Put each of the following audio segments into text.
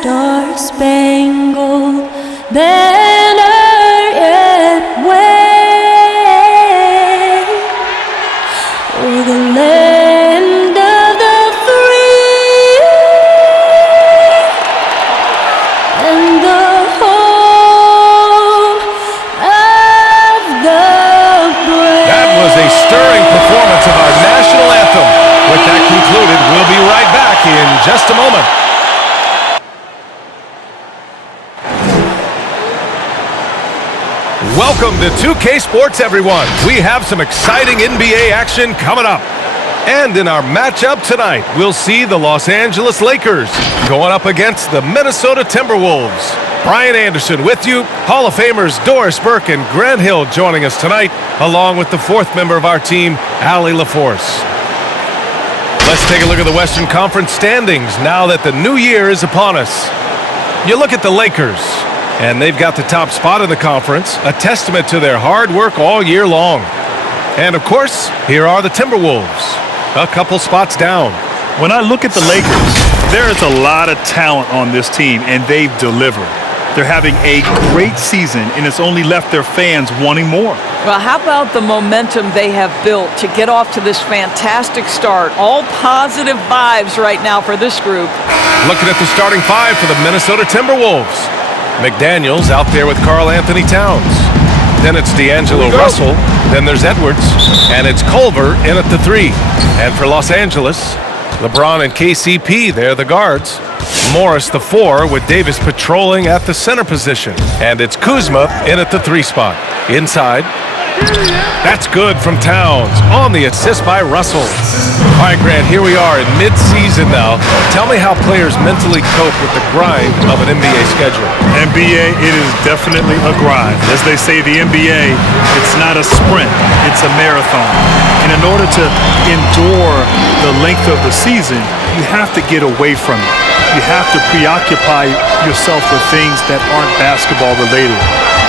star-spangled banner yet wave o'er the land of the free and the home of the brave. That was a stirring performance of our national anthem. With that concluded, we'll be right back in just a moment. Welcome to 2K Sports, everyone. We have some exciting NBA action coming up. And in our matchup tonight, we'll see the Los Angeles Lakers going up against the Minnesota Timberwolves. Brian Anderson with you. Hall of Famers Doris Burke and Grant Hill joining us tonight, along with the fourth member of our team, Allie LaForce. Let's take a look at the Western Conference standings now that the new year is upon us. You look at the Lakers, and they've got the top spot in the conference, a testament to their hard work all year long. And, of course, here are the Timberwolves, a couple spots down. When I look at the Lakers, there is a lot of talent on this team, and they've delivered. They're having a great season, and it's only left their fans wanting more. Well, how about the momentum they have built to get off to this fantastic start? All positive vibes right now for this group. Looking at the starting five for the Minnesota Timberwolves. McDaniels out there with Karl Anthony Towns. Then it's D'Angelo Russell. Then there's Edwards. And it's Culver in at the three. And for Los Angeles, LeBron and KCP, they're the guards. Morris the four with Davis patrolling at the center position. And it's Kuzma in at the three spot. Inside. That's good from Towns on the assist by Russell. All right, Grant, here we are in mid-season now. Tell me how players mentally cope with the grind of an NBA schedule. NBA, it is definitely a grind. As they say, the NBA, it's not a sprint, it's a marathon. And in order to endure the length of the season, you have to get away from it. You have to preoccupy yourself with things that aren't basketball related.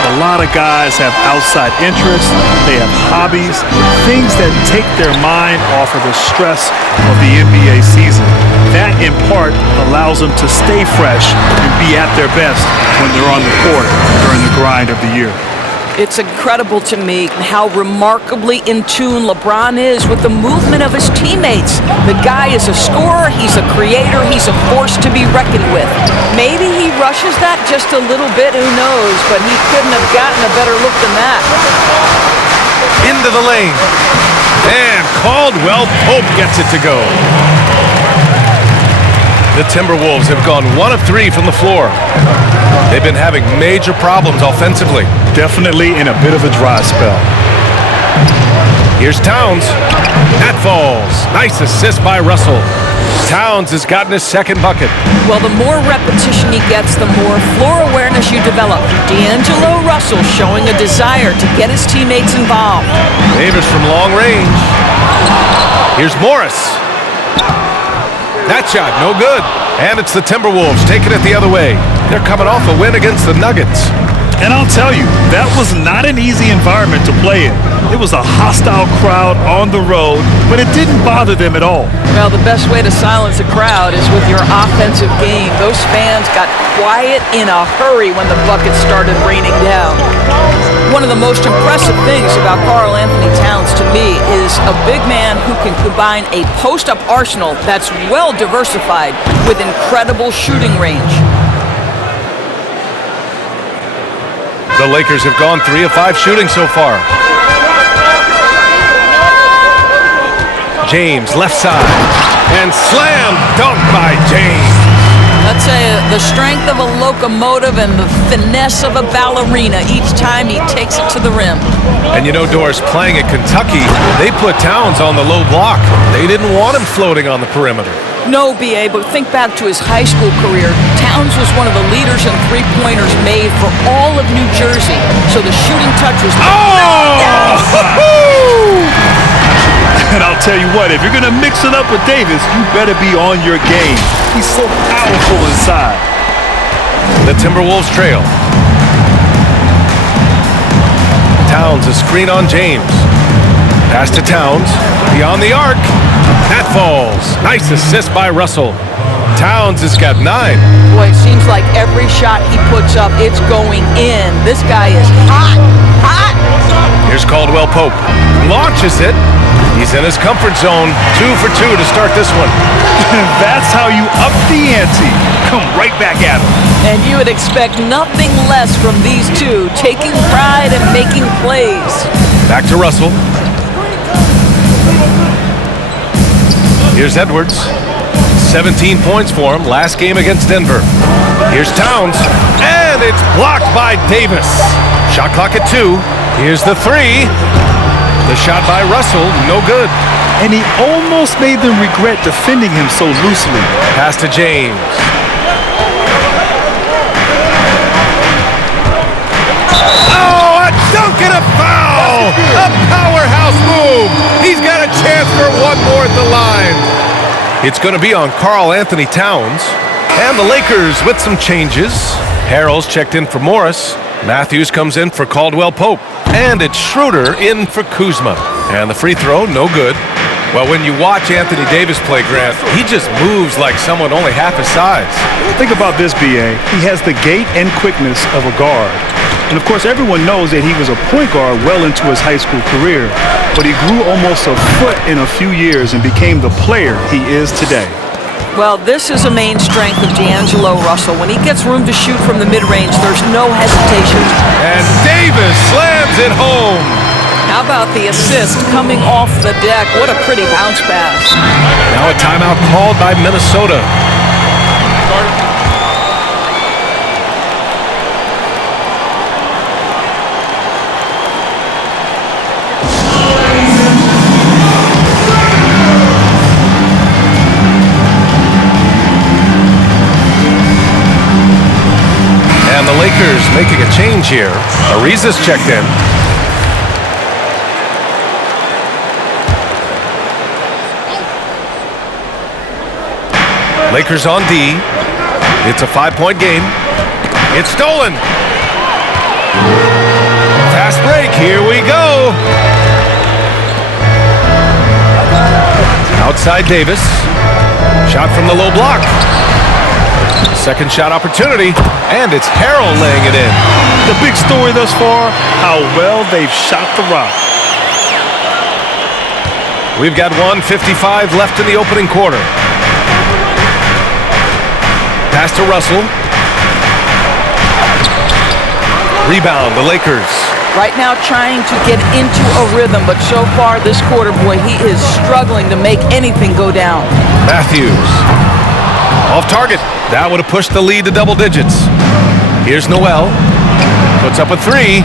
A lot of guys have outside interests, they have hobbies, things that take their mind off of the stress of the NBA season. That, in part, allows them to stay fresh and be at their best when they're on the court during the grind of the year. It's incredible to me how remarkably in tune LeBron is with the movement of his teammates. The guy is a scorer, he's a creator, he's a force to be reckoned with. Maybe he rushes that just a little bit, who knows, but he couldn't have gotten a better look than that. Into the lane. And Caldwell Pope gets it to go. The Timberwolves have gone 1 of 3 from the floor. They've been having major problems offensively. Definitely in a bit of a dry spell. Here's Towns. That falls. Nice assist by Russell. Towns has gotten his second bucket. Well, the more repetition he gets, the more floor awareness you develop. D'Angelo Russell showing a desire to get his teammates involved. Davis from long range. Here's Morris. That shot, no good. And it's the Timberwolves taking it the other way. They're coming off a win against the Nuggets. And I'll tell you, that was not an easy environment to play in. It was a hostile crowd on the road, but it didn't bother them at all. Well, the best way to silence a crowd is with your offensive game. Those fans got quiet in a hurry when the buckets started raining down. One of the most impressive things about Karl Anthony Towns to me is a big man who can combine a post-up arsenal that's well diversified with incredible shooting range. The Lakers have gone 3 of 5 shooting so far. James, left side. And slam dunk by James. Let's say the strength of a locomotive and the finesse of a ballerina each time he takes it to the rim. And you know, Doris, playing at Kentucky, they put Towns on the low block. They didn't want him floating on the perimeter. No, B.A., but think back to his high school career. Towns was one of the leaders in three-pointers made for all of New Jersey. So the shooting touch was... And I'll tell you what, if you're going to mix it up with Davis, you better be on your game. He's so powerful inside. The Timberwolves trail. Towns, a screen on James. Pass to Towns. Beyond the arc. That falls. Nice assist by Russell. Towns has got 9. Boy, it seems like every shot he puts up, it's going in. This guy is hot, hot. Here's Caldwell Pope. Launches it. He's in his comfort zone. 2 for 2 to start this one. That's how you up the ante. Come right back at him. And you would expect nothing less from these two, taking pride and making plays. Back to Russell. Here's Edwards. 17 points for him last game against Denver. Here's Towns. And it's blocked by Davis. Shot clock at 2. Here's the 3. The shot by Russell, no good. And he almost made them regret defending him so loosely. Pass to James. Oh, a dunk and a foul! A powerhouse move! He's got a chance for one more at the line. It's going to be on Karl Anthony Towns. And the Lakers with some changes. Harrell's checked in for Morris. Matthews comes in for Caldwell Pope. And it's Schroeder in for Kuzma. And the free throw, no good. Well, when you watch Anthony Davis play, Grant, he just moves like someone only half his size. Think about this, B.A. He has the gait and quickness of a guard. And, of course, everyone knows that he was a point guard well into his high school career. But he grew almost a foot in a few years and became the player he is today. Well, this is a main strength of D'Angelo Russell. When he gets room to shoot from the mid-range, there's no hesitation. And Davis slams it home. How about the assist coming off the deck? What a pretty bounce pass. Now a timeout called by Minnesota. And the Lakers making a change here. Ariza's checked in. Lakers on D. It's a 5-point game. It's stolen. Fast break. Here we go. Outside Davis. Shot from the low block. Second shot opportunity. And it's Harrell laying it in. The big story thus far, how well they've shot the rock. We've got 1:55 left in the opening quarter. Pass to Russell. Rebound, the Lakers. Right now trying to get into a rhythm, but so far this quarter, boy, he is struggling to make anything go down. Matthews. Off target. That would have pushed the lead to double digits. Here's Noel. Puts up a 3.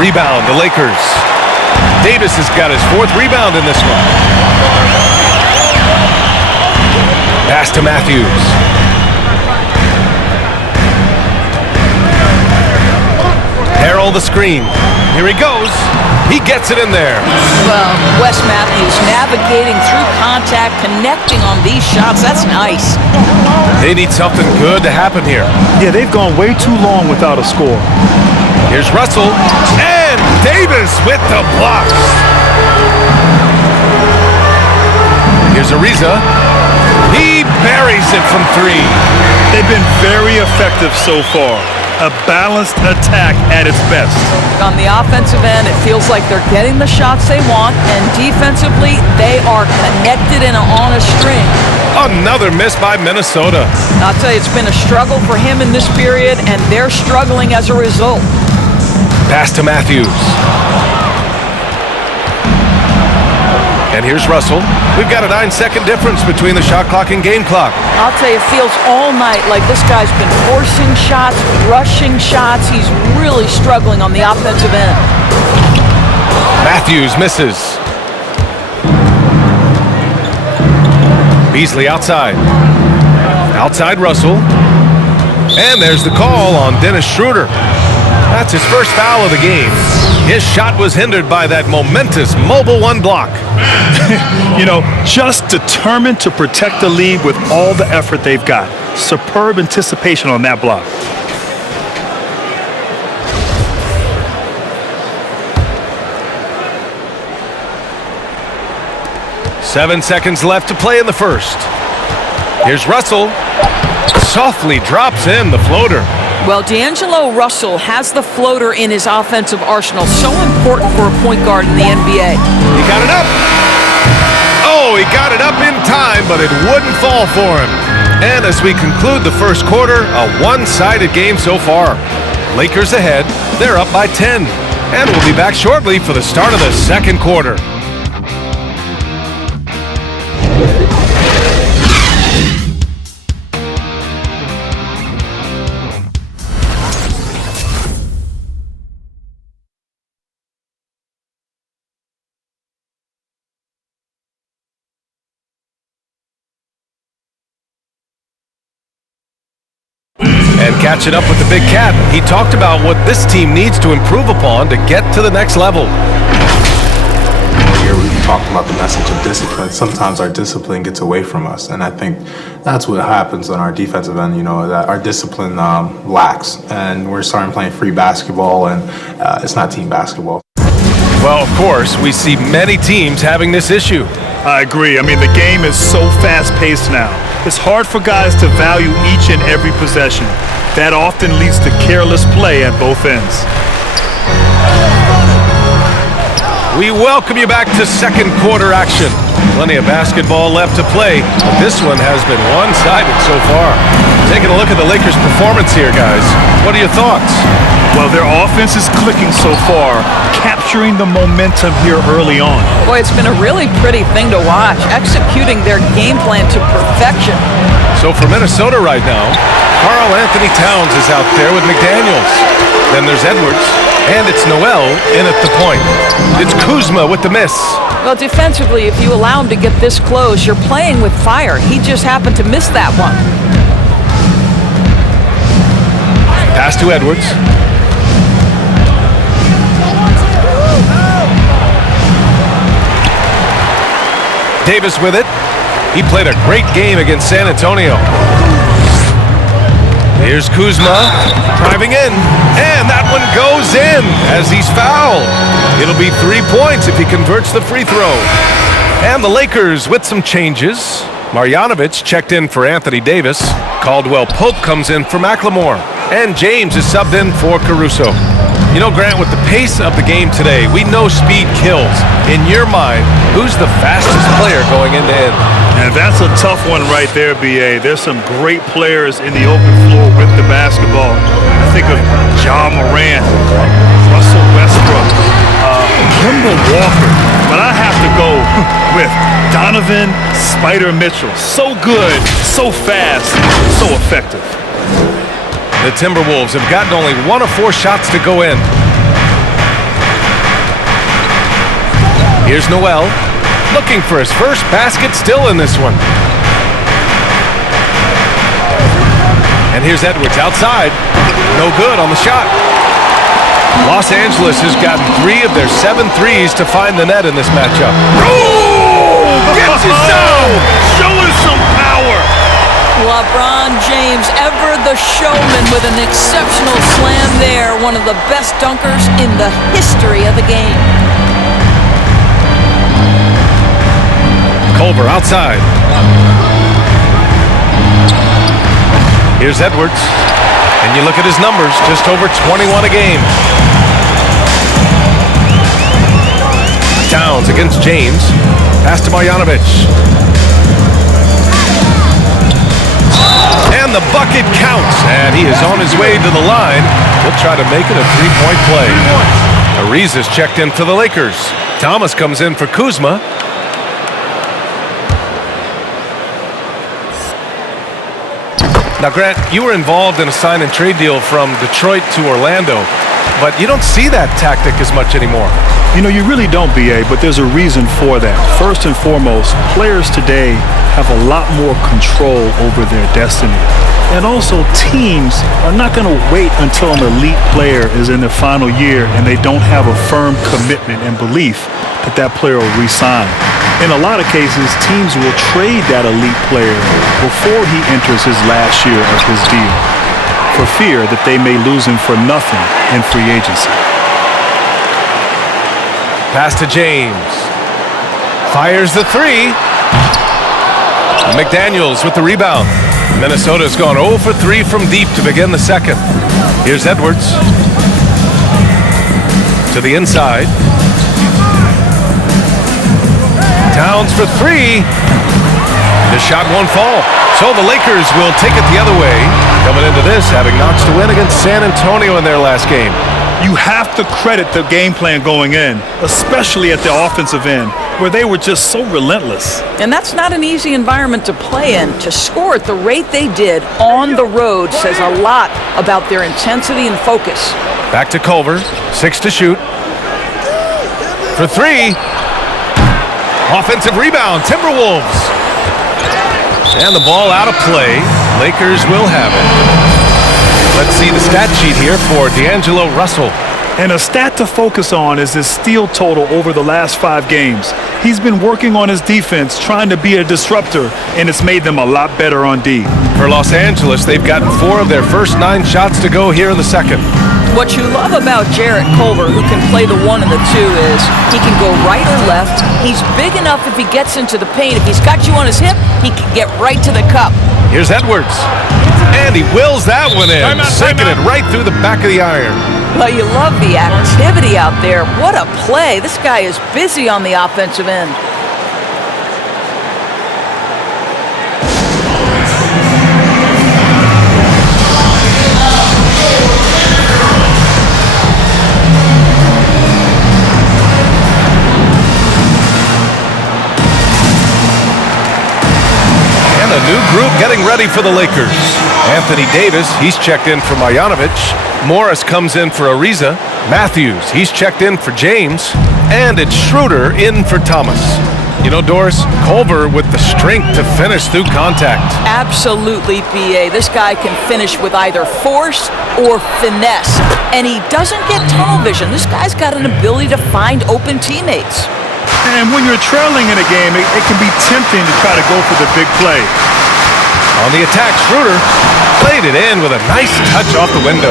Rebound, the Lakers. Davis has got his 4th rebound in this one. Pass to Matthews. Harrell the screen. Here he goes. He gets it in there. Well, Wes Matthews navigating through contact, connecting on these shots. That's nice. They need something good to happen here. Yeah, they've gone way too long without a score. Here's Russell. And Davis with the blocks. Here's Ariza. He buries it from 3. They've been very effective so far. A balanced attack at its best. On the offensive end, it feels like they're getting the shots they want, and defensively, they are connected and on a string. Another miss by Minnesota. I'll tell you, it's been a struggle for him in this period, and they're struggling as a result. Pass to Matthews. And here's Russell. We've got a 9-second difference between the shot clock and game clock. I'll tell you, it feels all night like this guy's been forcing shots, rushing shots. He's really struggling on the offensive end. Matthews misses. Beasley outside. Outside Russell. And there's the call on Dennis Schroeder. That's his first foul of the game. His shot was hindered by that momentous mobile 1 block. You know, just determined to protect the lead with all the effort they've got. Superb anticipation on that block. Seven seconds left to play in the first. Here's Russell. Softly drops in the floater. Well, D'Angelo Russell has the floater in his offensive arsenal. So important for a point guard in the NBA. He got it up. Oh, he got it up in time, but it wouldn't fall for him. And as we conclude the first quarter, a one-sided game so far. Lakers ahead. They're up by 10. And we'll be back shortly for the start of the second quarter. And catching up with the Big Cat, he talked about what this team needs to improve upon to get to the next level. Here we talked about the message of discipline. Sometimes our discipline gets away from us, and I think that's what happens on our defensive end, that our discipline lacks, and we're starting playing free basketball, and it's not team basketball. Well, of course, we see many teams having this issue. I agree. I mean, the game is so fast-paced now. It's hard for guys to value each and every possession. That often leads to careless play at both ends. We welcome you back to second quarter action. Plenty of basketball left to play, but this one has been one-sided so far. Taking a look at the Lakers' performance here, guys. What are your thoughts? Well, their offense is clicking so far, capturing the momentum here early on. Boy, it's been a really pretty thing to watch, executing their game plan to perfection. So for Minnesota right now, Karl Anthony Towns is out there with McDaniels. Then there's Edwards, and it's Noel in at the point. It's Kuzma with the miss. Well, defensively, if you allow him to get this close, you're playing with fire. He just happened to miss that one. Pass to Edwards. Davis with it. He played a great game against San Antonio. Here's Kuzma driving in, and that one goes in as he's fouled. It'll be 3 points if he converts the free throw. And the Lakers with some changes. Marjanovic checked in for Anthony Davis. Caldwell Pope comes in for McLemore. And James is subbed in for Caruso. You know, Grant, with the pace of the game today, we know speed kills. In your mind, who's the fastest player going end to end? And that's a tough one right there, B.A. There's some great players in the open floor with the basketball. I think of John Morant, Russell Westbrook, Kemba Walker. But I have to go with Donovan Spider Mitchell. So good, so fast, so effective. The Timberwolves have gotten only 1 of 4 shots to go in. Here's Noel, looking for his first basket, still in this one. And here's Edwards outside. No good on the shot. Los Angeles has gotten 3 of their 7 threes to find the net in this matchup. Oh! Gets it down! Show us some power! LeBron James, ever the showman, with an exceptional slam there. One of the best dunkers in the history of the game. Culver outside. Here's Edwards. And you look at his numbers, just over 21 a game. Towns against James. Pass to Marjanovic. And the bucket counts, and he is on his way to the line. He'll try to make it a 3-point play. Ariza's checked in for the Lakers. Thomas comes in for Kuzma. Now, Grant, you were involved in a sign and trade deal from Detroit to Orlando, but you don't see that tactic as much anymore. You know, you really don't, B.A., but there's a reason for that. First and foremost, players today have a lot more control over their destiny. And also, teams are not going to wait until an elite player is in their final year and they don't have a firm commitment and belief that that player will re-sign. In a lot of cases, teams will trade that elite player before he enters his last year of his deal, for fear that they may lose him for nothing in free agency. Pass to James. Fires the 3. McDaniels with the rebound. Minnesota's gone 0 for 3 from deep to begin the second. Here's Edwards. To the inside. Towns for 3. The shot won't fall. So the Lakers will take it the other way. Coming into this, having notched a win against San Antonio in their last game. You have to credit the game plan going in, especially at the offensive end, where they were just so relentless. And that's not an easy environment to play in. To score at the rate they did on the road says a lot about their intensity and focus. Back to Culver, 6 to shoot. For 3. Offensive rebound, Timberwolves. And the ball out of play. Lakers will have it. Let's see the stat sheet here for D'Angelo Russell. And a stat to focus on is his steal total over the last 5 games. He's been working on his defense, trying to be a disruptor, and it's made them a lot better on D. For Los Angeles, they've gotten 4 of their first 9 shots to go here in the second. What you love about Jarrett Culver, who can play the 1 and the 2, is he can go right or left. He's big enough if he gets into the paint. If he's got you on his hip, he can get right to the cup. Here's Edwards. And he wills that one in, sinking it right through the back of the iron. Well, you love the activity out there. What a play. This guy is busy on the offensive end. A new group getting ready for the Lakers. Anthony Davis, he's checked in for Marjanovic. Morris comes in for Ariza. Matthews, he's checked in for James. And it's Schroeder in for Thomas. You know, Doris, Culver with the strength to finish through contact. Absolutely, B.A. This guy can finish with either force or finesse. And he doesn't get tunnel vision. This guy's got an ability to find open teammates. And when you're trailing in a game, it can be tempting to try to go for the big play. On the attack, Schroeder played it in with a nice touch off the window.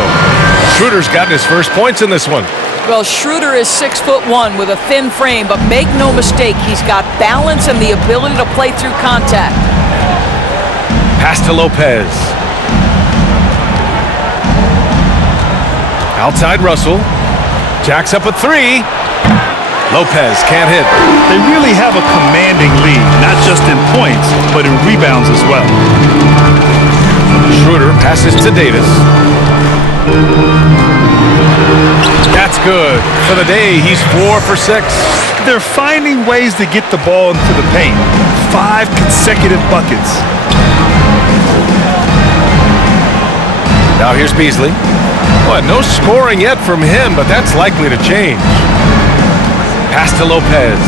Schroeder's gotten his first points in this one. Well, Schroeder is 6'1" with a thin frame, but make no mistake, he's got balance and the ability to play through contact. Pass to Lopez. Outside Russell. Jacks up a 3. Lopez can't hit. They really have a commanding lead, not just in points, but in rebounds as well. Schroeder passes to Davis. That's good. For the day, he's 4 for 6. They're finding ways to get the ball into the paint. 5 consecutive buckets. Now here's Beasley. Well, no scoring yet from him, but that's likely to change. Pass to Lopez.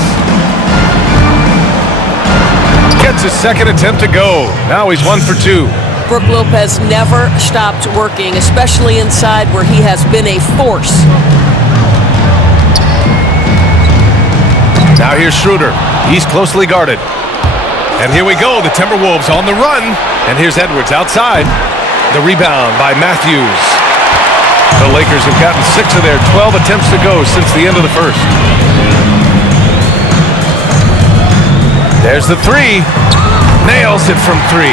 Gets his second attempt to go. Now he's 1 for 2. Brook Lopez never stopped working, especially inside where he has been a force. Now here's Schroeder. He's closely guarded. And here we go. The Timberwolves on the run. And here's Edwards outside. The rebound by Matthews. The Lakers have gotten 6 of their 12 attempts to go since the end of the first. There's the 3. Nails it from 3.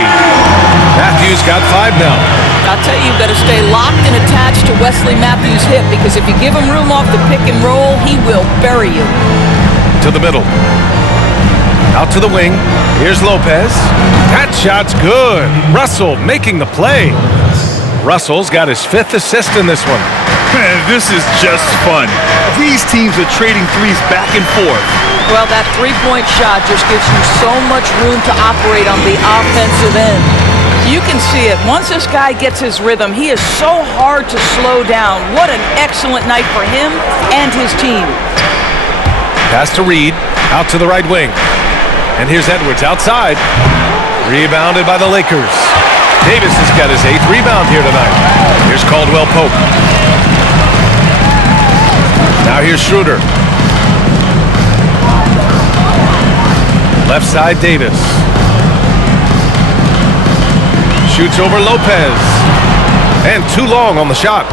Matthews got 5 now. I'll tell you, you better stay locked and attached to Wesley Matthews' hip, because if you give him room off the pick and roll, he will bury you. To the middle. Out to the wing. Here's Lopez. That shot's good. Russell making the play. Russell's got his 5th assist in this one. Man, this is just fun. These teams are trading threes back and forth. Well, that three-point shot just gives you so much room to operate on the offensive end. You can see it. Once this guy gets his rhythm, he is so hard to slow down. What an excellent night for him and his team. Pass to Reed. Out to the right wing. And here's Edwards outside. Rebounded by the Lakers. Davis has got his 8th rebound here tonight. Here's Caldwell Pope. Now here's Schroeder. Left side, Davis. Shoots over Lopez. And too long on the shot.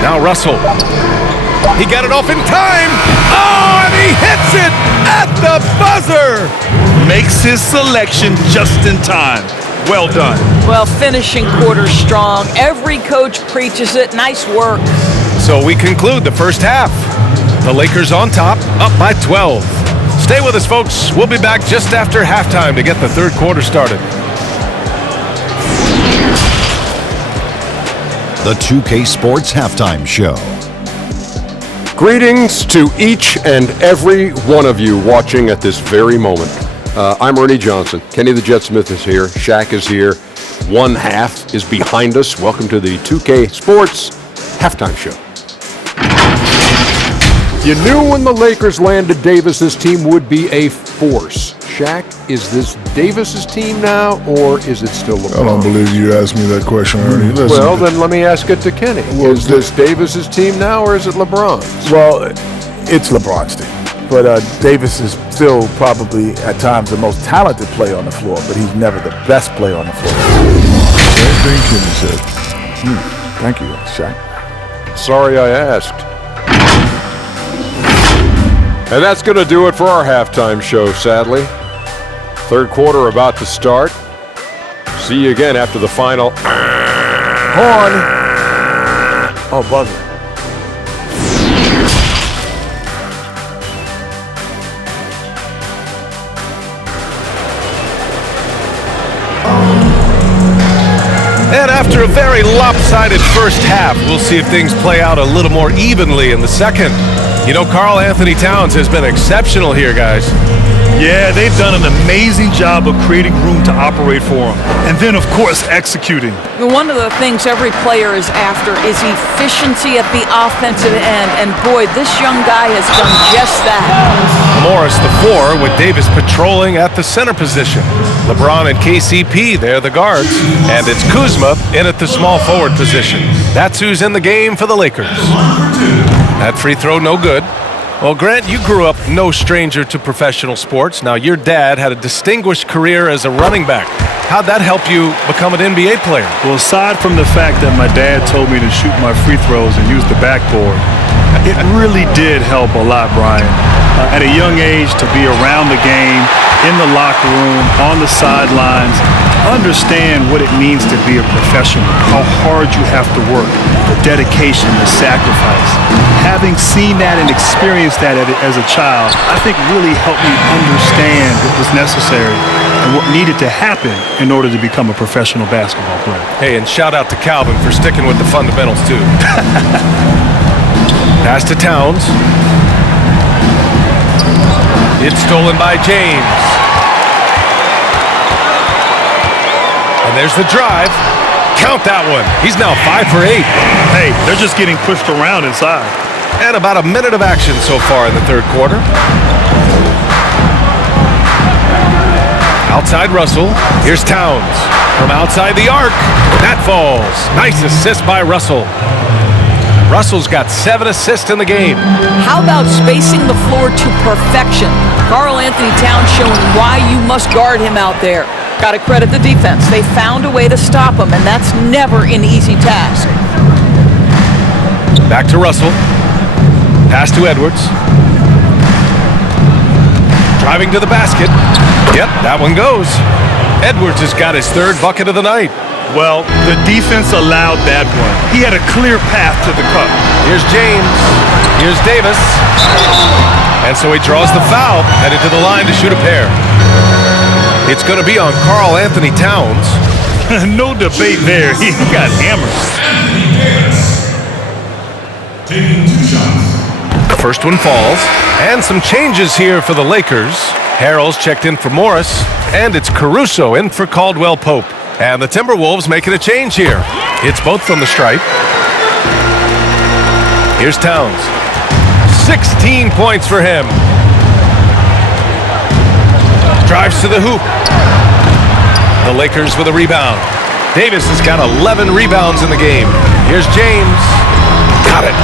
Now Russell. He got it off in time. Oh, and he hits it. at the buzzer. Makes his selection just in time. Well done. Well, finishing quarter strong. Every coach preaches it. Nice work. So we conclude the first half. The Lakers on top, up by 12. Stay with us, folks. We'll be back just after halftime to get the third quarter started. The 2K Sports Halftime Show. Greetings to each and every one of you watching at this very moment. I'm Ernie Johnson. Kenny the Jet Smith is here. Shaq is here. One half is behind us. Welcome to the 2K Sports Halftime Show. You knew when the Lakers landed Davis, this team would be a force. Shaq, is this Davis's team now, or is it still LeBron? I don't believe you asked me that question, Ernie. Listen, well, then let me ask it to Kenny. Well, is this Davis's team now, or is it LeBron's? well, it's LeBron's team. But Davis is still probably, at times, the most talented player on the floor, but he's never the best player on the floor. Same thing Kenny said. Thank you, Shaq. Sorry I asked. And that's going to do it for our halftime show, sadly. Third quarter about to start. See you again after the final. Horn. Oh, buzzer. And after a very lopsided first half, we'll see if things play out a little more evenly in the second. You know, Karl Anthony Towns has been exceptional here, guys. Yeah, they've done an amazing job of creating room to operate for him. And then, of course, executing. One of the things every player is after is efficiency at the offensive end. And boy, this young guy has done just that. Morris, the 4, with Davis patrolling at the center position. LeBron and KCP, they're the guards. And it's Kuzma in at the small forward position. That's who's in the game for the Lakers. That free throw, no good. Well, Grant, you grew up no stranger to professional sports. Now, your dad had a distinguished career as a running back. How'd that help you become an NBA player? Well, aside from the fact that my dad told me to shoot my free throws and use the backboard, it really did help a lot, Brian. At a young age, to be around the game, in the locker room, on the sidelines, understand what it means to be a professional, how hard you have to work, the dedication, the sacrifice. Having seen that and experienced that as a child, I think really helped me understand what was necessary and what needed to happen in order to become a professional basketball player. Hey, and shout out to Calvin for sticking with the fundamentals, too. Pass to Towns. It's stolen by James. And there's the drive. Count that one. He's now 5 for 8. Hey, they're just getting pushed around inside. And about a minute of action so far in the third quarter. Outside Russell. Here's Towns. From outside the arc. That falls. Nice assist by Russell. Russell's got 7 assists in the game. How about spacing the floor to perfection? Karl Anthony Towns showing why you must guard him out there. Got to credit the defense. They found a way to stop him, and that's never an easy task. Back to Russell. Pass to Edwards. Driving to the basket. Yep, that one goes. Edwards has got his 3rd bucket of the night. Well, the defense allowed that one. He had a clear path to the cup. Here's James. Here's Davis. And so he draws the foul, headed to the line to shoot a pair. It's going to be on Karl Anthony Towns. No debate there. He got hammered. The first one falls. And some changes here for the Lakers. Harrell's checked in for Morris. And it's Caruso in for Caldwell Pope. And the Timberwolves making a change here. It's both from the stripe. Here's Towns. 16 points for him. Drives to the hoop. The Lakers with a rebound. Davis has got 11 rebounds in the game. Here's James. Got it.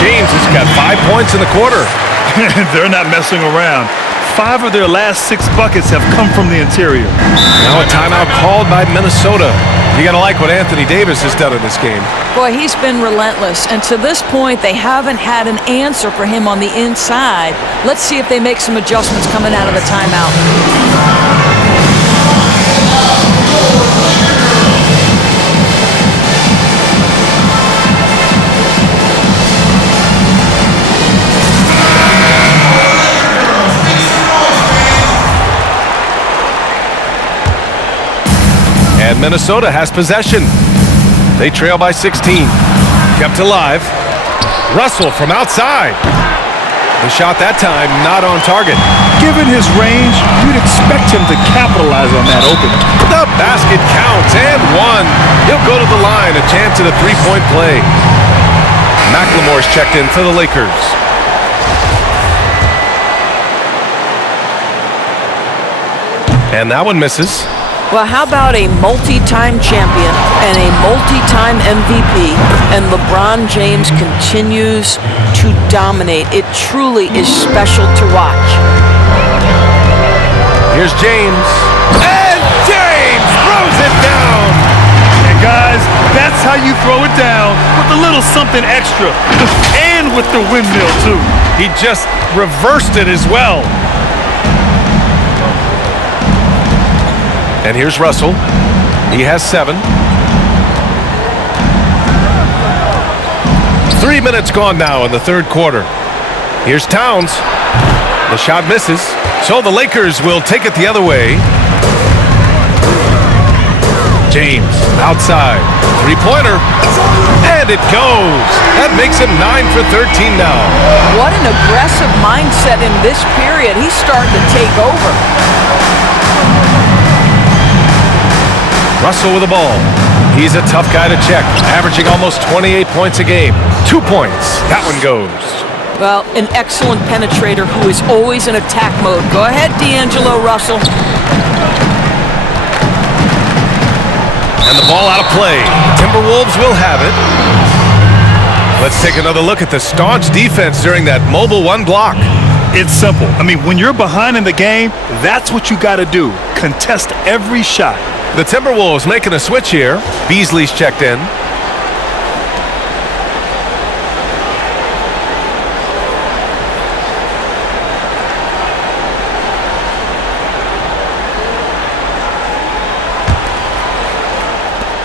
James has got 5 points in the quarter. They're not messing around. 5 of their last 6 buckets have come from the interior. Now a timeout called by Minnesota. You gotta like what Anthony Davis has done in this game. Boy, he's been relentless, and to this point, they haven't had an answer for him on the inside. Let's see if they make some adjustments coming out of the timeout. And Minnesota has possession. They trail by 16. Kept alive. Russell from outside. The shot that time not on target. Given his range, you'd expect him to capitalize on that opening. The basket counts and one. He'll go to the line, a chance at a three-point play. McLemore's checked in for the Lakers. And that one misses. Well, how about a multi-time champion and a multi-time MVP, and LeBron James continues to dominate. It truly is special to watch. Here's James. And James throws it down. And guys, that's how you throw it down, with a little something extra. And with the windmill, too. He just reversed it as well. And here's Russell. He has 7. 3 minutes gone now in the third quarter. Here's Towns. The shot misses. So the Lakers will take it the other way. James outside. Three-pointer. And it goes. That makes him 9 for 13 now. What an aggressive mindset in this period. He's starting to take over. Russell with the ball. He's a tough guy to check, averaging almost 28 points a game. 2 points. That one goes. Well, an excellent penetrator who is always in attack mode. Go ahead, D'Angelo Russell. And the ball out of play. Timberwolves will have it. Let's take another look at the staunch defense during that mobile one block. It's simple. I mean, when you're behind in the game, that's what you got to do. Contest every shot. The Timberwolves making a switch here. Beasley's checked in.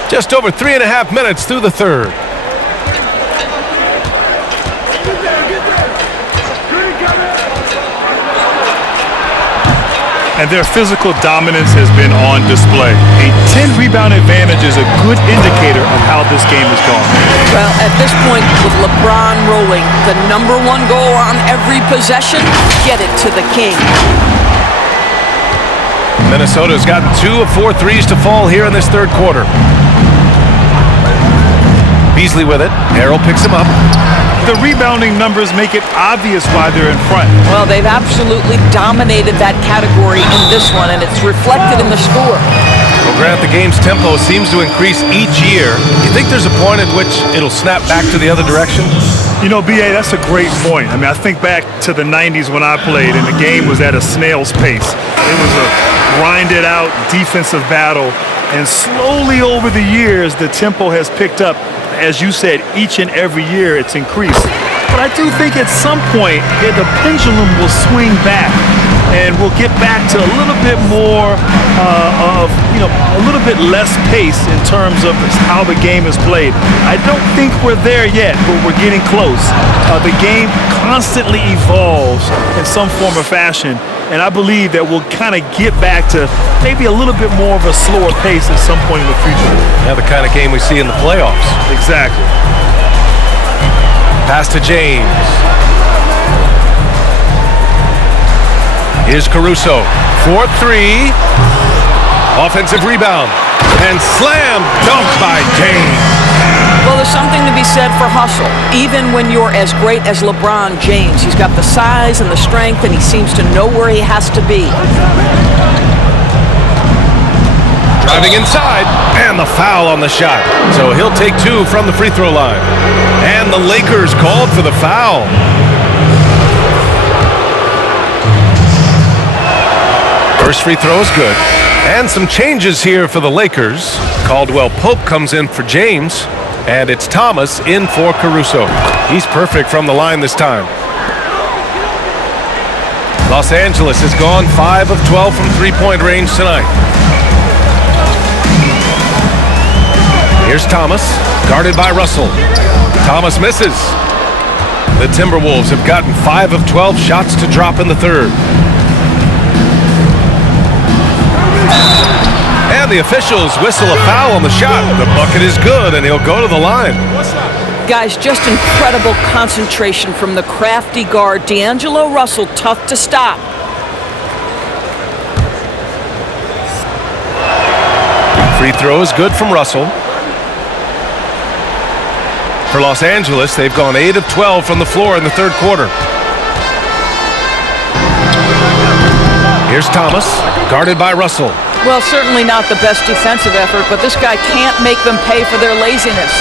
Just over 3.5 minutes through the third. And their physical dominance has been on display. A 10-rebound advantage is a good indicator of how this game is going. Well, at this point, with LeBron rolling, the #1 goal on every possession, get it to the king. Minnesota's gotten 2 of 4 threes to fall here in this third quarter. Beasley with it. Harrell picks him up. The rebounding numbers make it obvious why they're in front. Well, they've absolutely dominated that category in this one, and it's reflected in the score. Well, Grant, the game's tempo seems to increase each year. You think there's a point at which it'll snap back to the other direction? You know, B.A., that's a great point. I mean, I think back to the 90s when I played, and the game was at a snail's pace. It was a grinded-out defensive battle, and slowly over the years, the tempo has picked up. As you said, each and every year it's increased. But I do think at some point the pendulum will swing back, and we'll get back to a little bit more a little bit less pace in terms of how the game is played. I don't think we're there yet, but we're getting close. The game constantly evolves in some form or fashion, and I believe that we'll kind of get back to maybe a little bit more of a slower pace at some point in the future. Yeah, the kind of game we see in the playoffs. Exactly. Pass to James. Here's Caruso. 4-3. Offensive rebound. And slam dunk by James. Well, there's something to be said for hustle. Even when you're as great as LeBron James, he's got the size and the strength, and he seems to know where he has to be. Driving inside, and the foul on the shot. So he'll take 2 from the free throw line. And the Lakers called for the foul. First free throw is good. And some changes here for the Lakers. Caldwell Pope comes in for James. And it's Thomas in for Caruso. He's perfect from the line this time. Los Angeles has gone 5 of 12 from three-point range tonight. Here's Thomas, guarded by Russell. Thomas misses. The Timberwolves have gotten 5 of 12 shots to drop in the third. And the officials whistle a foul on the shot. The bucket is good, and he'll go to the line. Guys, just incredible concentration from the crafty guard, D'Angelo Russell, tough to stop. Free throw is good from Russell. For Los Angeles, they've gone 8 of 12 from the floor in the third quarter. Here's Thomas, guarded by Russell. Well, certainly not the best defensive effort, but this guy can't make them pay for their laziness.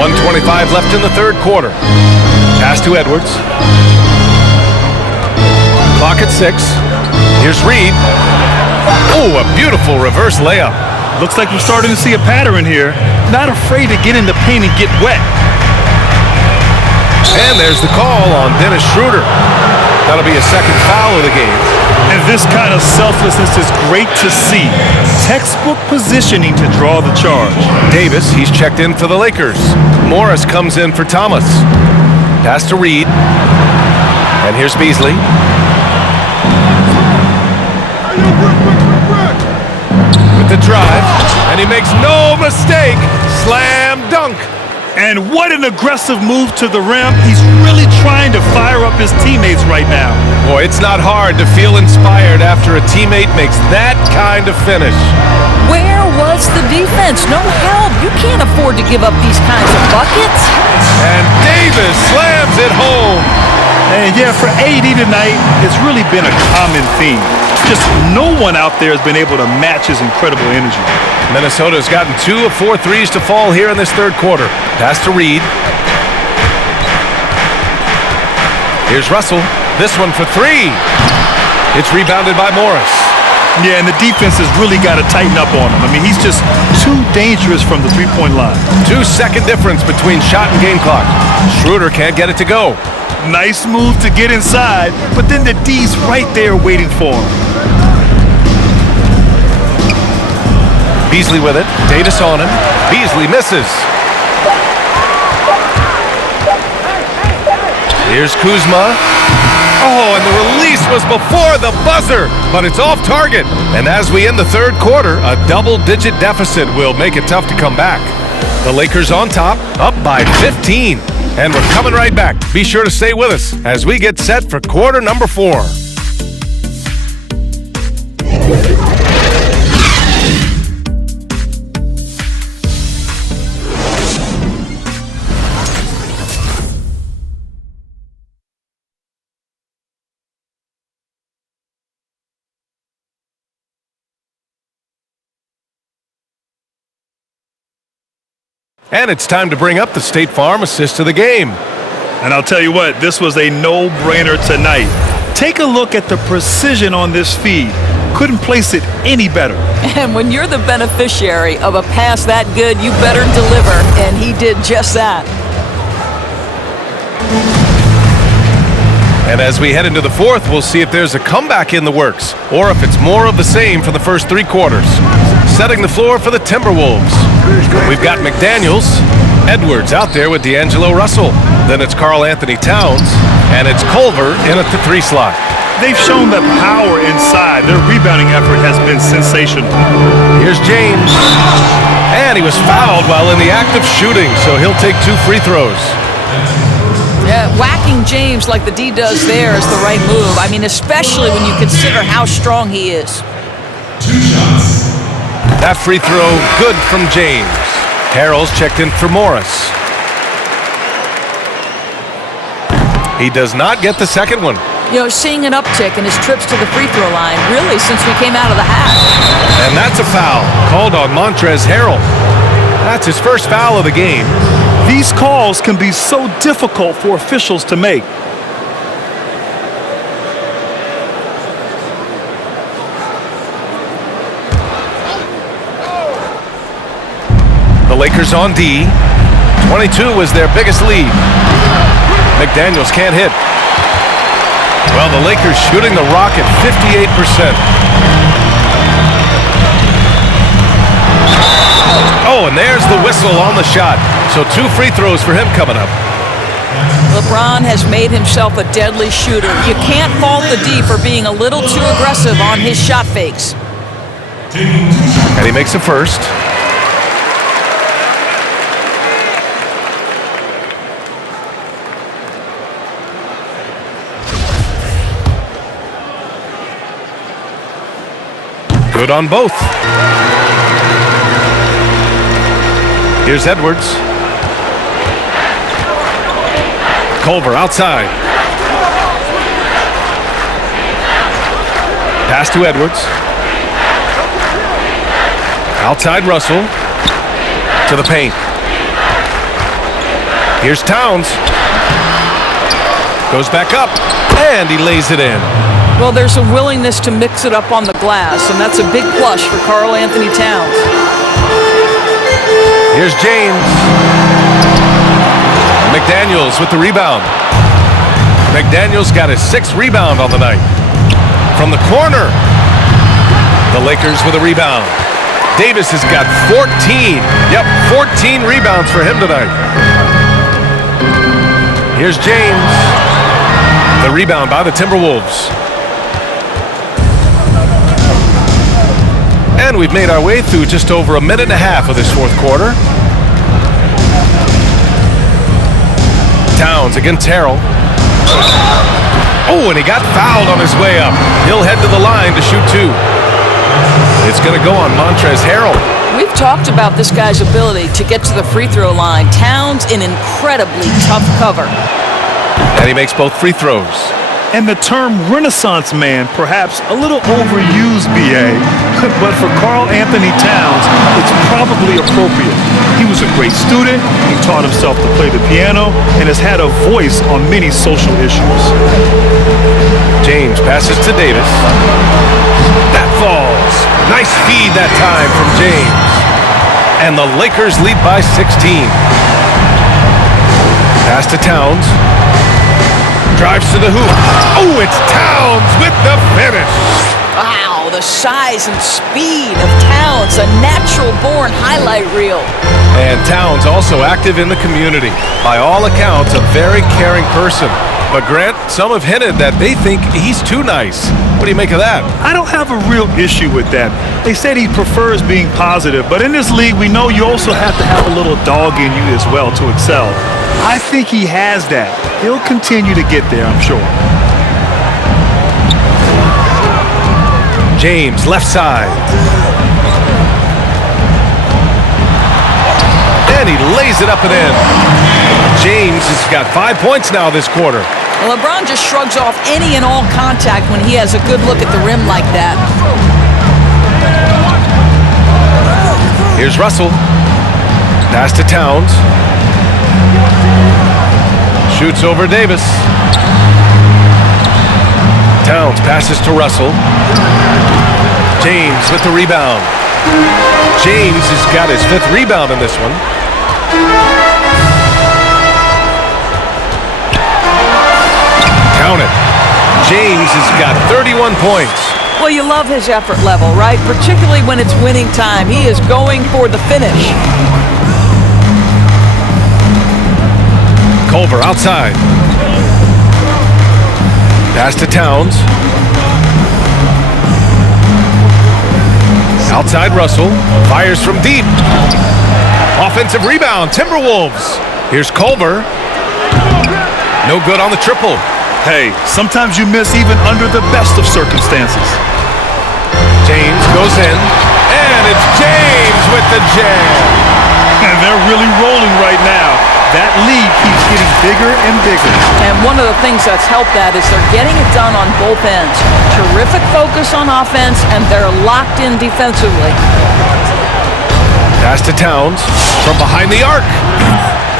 1:25 left in the third quarter. Pass to Edwards. Clock at 6. Here's Reed. Oh, a beautiful reverse layup. Looks like we're starting to see a pattern here. Not afraid to get in the paint and get wet. And there's the call on Dennis Schroeder. That'll be a second foul of the game. And this kind of selflessness is great to see. Textbook positioning to draw the charge. Davis, he's checked in for the Lakers. Morris comes in for Thomas. Pass to Reed. And here's Beasley. With the drive. And he makes no mistake. Slam dunk. And what an aggressive move to the rim. He's really trying to fire up his teammates right now. Boy, it's not hard to feel inspired after a teammate makes that kind of finish. Where was the defense? No help. You can't afford to give up these kinds of buckets. And Davis slams it home. And yeah, for AD tonight, it's really been a common theme. Just no one out there has been able to match his incredible energy. Minnesota's gotten 2 of 4 threes to fall here in this third quarter. Pass to Reed. Here's Russell. This one for 3. It's rebounded by Morris. Yeah, and the defense has really got to tighten up on him. I mean, he's just too dangerous from the three-point line. 2-second difference between shot and game clock. Schroeder can't get it to go. Nice move to get inside, but then the D's right there waiting for him. Beasley with it. Davis on him. Beasley misses. Here's Kuzma. Oh, and the release was before the buzzer, but it's off target. And as we end the third quarter, a double-digit deficit will make it tough to come back. The Lakers on top, up by 15. And we're coming right back. Be sure to stay with us as we get set for quarter number 4. And it's time to bring up the State Farm assist of the game. And I'll tell you what, this was a no-brainer tonight. Take a look at the precision on this feed. Couldn't place it any better. And when you're the beneficiary of a pass that good, you better deliver. And he did just that. And as we head into the fourth, we'll see if there's a comeback in the works or if it's more of the same for the first 3 quarters. Setting the floor for the Timberwolves. We've got McDaniels, Edwards out there with D'Angelo Russell. Then it's Karl Anthony Towns, and it's Culver in at the 3 slot. They've shown the power inside. Their rebounding effort has been sensational. Here's James. And he was fouled while in the act of shooting, so he'll take 2 free throws. Yeah, whacking James like the D does there is the right move. I mean, especially when you consider how strong he is. 2 shots. That free throw, good from James. Harrell's checked in for Morris. He does not get the second one. You know, seeing an uptick in his trips to the free throw line, really, since we came out of the half. And that's a foul called on Montrezl Harrell. That's his first foul of the game. These calls can be so difficult for officials to make. Lakers on D. 22 was their biggest lead. McDaniels can't hit. Well, the Lakers shooting the rock at 58%. Oh, and there's the whistle on the shot. So 2 free throws for him coming up. LeBron has made himself a deadly shooter. You can't fault the D for being a little too aggressive on his shot fakes. And he makes the first. Good on both. Here's Edwards. Culver outside. Pass to Edwards. Outside Russell. To the paint. Here's Towns. Goes back up. And he lays it in. Well, there's a willingness to mix it up on the glass, and that's a big plus for Karl Anthony Towns. Here's James. McDaniels with the rebound. McDaniels got his 6th rebound on the night. From the corner. The Lakers with a rebound. Davis has got 14. Yep, 14 rebounds for him tonight. Here's James. The rebound by the Timberwolves. And we've made our way through just over a minute and a half of this 4th quarter. Towns against Harrell. Oh, and he got fouled on his way up. He'll head to the line to shoot 2. It's going to go on Montrezl Harrell. We've talked about this guy's ability to get to the free throw line. Towns in incredibly tough cover. And he makes both free throws. And the term Renaissance man, perhaps a little overused, BA, but for Karl Anthony Towns, it's probably appropriate. He was a great student, he taught himself to play the piano, and has had a voice on many social issues. James passes to Davis. That falls. Nice feed that time from James. And the Lakers lead by 16. Pass to Towns. Drives to the hoop. Oh, it's Towns with the finish. Wow, the size and speed of Towns, a natural-born highlight reel. And Towns also active in the community. By all accounts, a very caring person. But Grant, some have hinted that they think he's too nice. What do you make of that? I don't have a real issue with that. They said he prefers being positive, but in this league, we know you also have to have a little dog in you as well to excel. I think he has that. He'll continue to get there, I'm sure. James, left side. And he lays it up and in. James has got 5 points now this quarter. Well, LeBron just shrugs off any and all contact when he has a good look at the rim like that. Here's Russell. Pass to Towns. Shoots over Davis. Towns passes to Russell. James with the rebound. James has got his 5th rebound in this one. Count it. James has got 31 points. Well, you love his effort level, right? Particularly when it's winning time. He is going for the finish. Culver outside. Pass to Towns. Outside Russell. Fires from deep. Offensive rebound. Timberwolves. Here's Culver. No good on the triple. Hey, sometimes you miss even under the best of circumstances. James goes in. And it's James with the jam. And they're really rolling right now. That lead keeps getting bigger and bigger. And one of the things that's helped that is they're getting it done on both ends. Terrific focus on offense, and they're locked in defensively. Pass to Towns from behind the arc.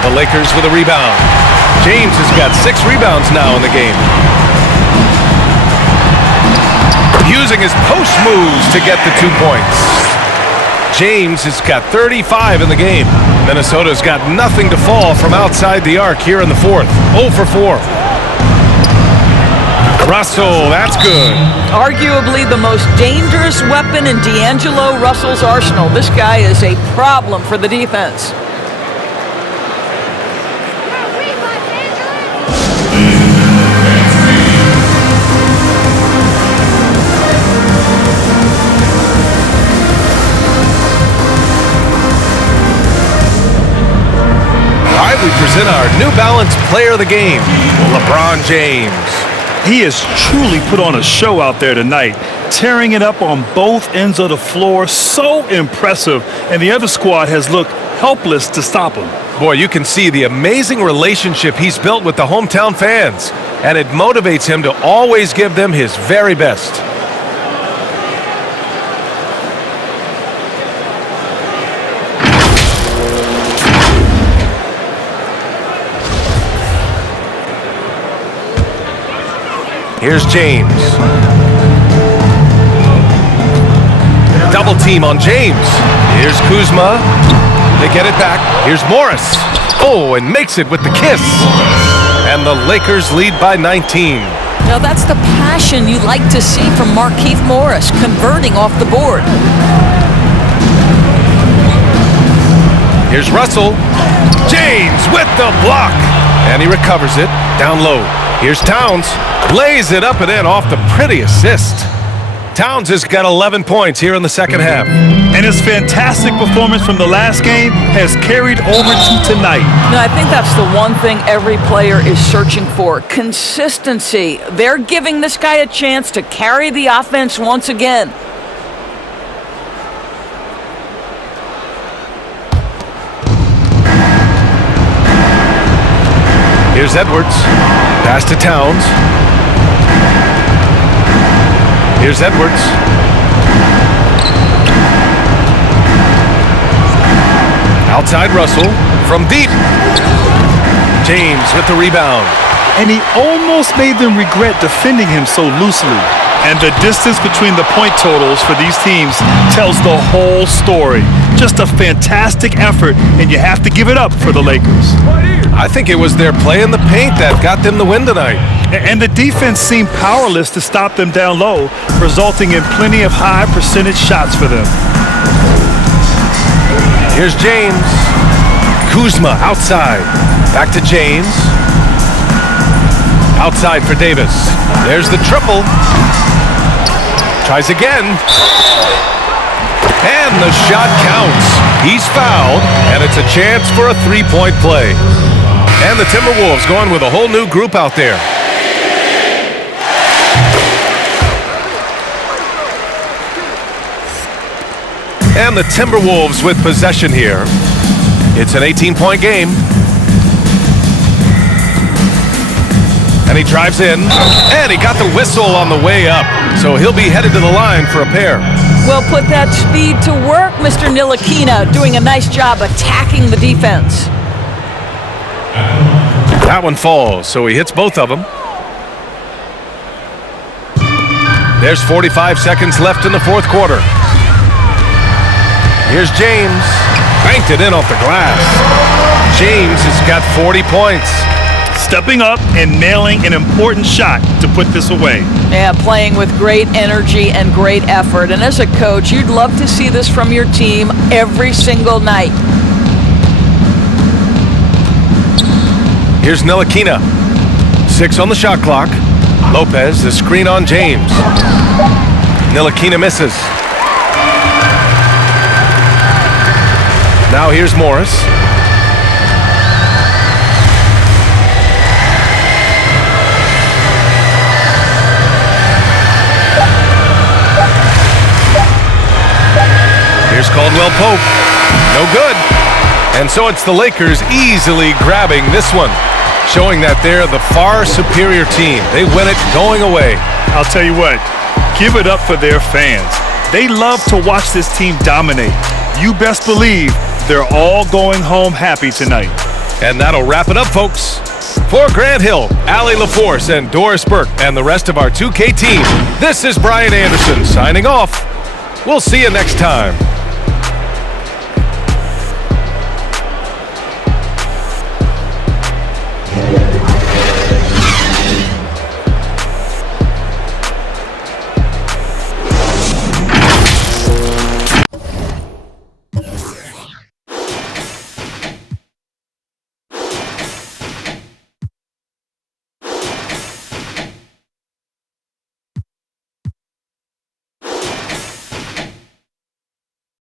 The Lakers with a rebound. James has got 6 rebounds now in the game. Using his post moves to get the 2 points. James has got 35 in the game. Minnesota's got nothing to fall from outside the arc here in the fourth. 0 for 4. Russell, that's good. Arguably the most dangerous weapon in D'Angelo Russell's arsenal. This guy is a problem for the defense. All right, we present our New Balance Player of the Game, LeBron James. He has truly put on a show out there tonight, tearing it up on both ends of the floor. So impressive, and the other squad has looked helpless to stop him. Boy, you can see the amazing relationship he's built with the hometown fans, and it motivates him to always give them his very best. Here's James. Double team on James. Here's Kuzma. They get it back. Here's Morris. Oh, and makes it with the kiss. And the Lakers lead by 19. Now that's the passion you like to see from Markieff Morris, converting off the board. Here's Russell. James with the block. And he recovers it down low. Here's Towns. Lays it up and in off the pretty assist. Towns has got 11 points here in the second half. And his fantastic performance from the last game has carried over to tonight. Now, I think that's the one thing every player is searching for. Consistency. They're giving this guy a chance to carry the offense once again. Here's Edwards. Pass to Towns. Here's Edwards. Outside Russell. From deep. James with the rebound. And he almost made them regret defending him so loosely. And the distance between the point totals for these teams tells the whole story. Just a fantastic effort, and you have to give it up for the Lakers. I think it was their play in the paint that got them the win tonight. And the defense seemed powerless to stop them down low, resulting in plenty of high percentage shots for them. Here's James. Kuzma outside. Back to James. Outside for Davis. There's the triple. Tries again. And the shot counts. He's fouled, and it's a chance for a three-point play. And the Timberwolves going with a whole new group out there. And the Timberwolves with possession here. It's an 18-point game. And he drives in, and he got the whistle on the way up. So he'll be headed to the line for a pair. Well, put that speed to work, Mr. Ntilikina, doing a nice job attacking the defense. That one falls, so he hits both of them. There's 45 seconds left in the fourth quarter. Here's James. Banked it in off the glass. James has got 40 points. Stepping up and nailing an important shot to put this away. Yeah, playing with great energy and great effort. And as a coach, you'd love to see this from your team every single night. Here's Ntilikina. 6 on the shot clock. Lopez, the screen on James. Ntilikina misses. Now here's Morris. Here's Caldwell Pope. No good. And so it's the Lakers easily grabbing this one, showing that they're the far superior team. They win it going away. I'll tell you what, give it up for their fans. They love to watch this team dominate. You best believe they're all going home happy tonight. And that'll wrap it up, folks. For Grant Hill, Allie LaForce, and Doris Burke, and the rest of our 2K team, this is Brian Anderson signing off. We'll see you next time.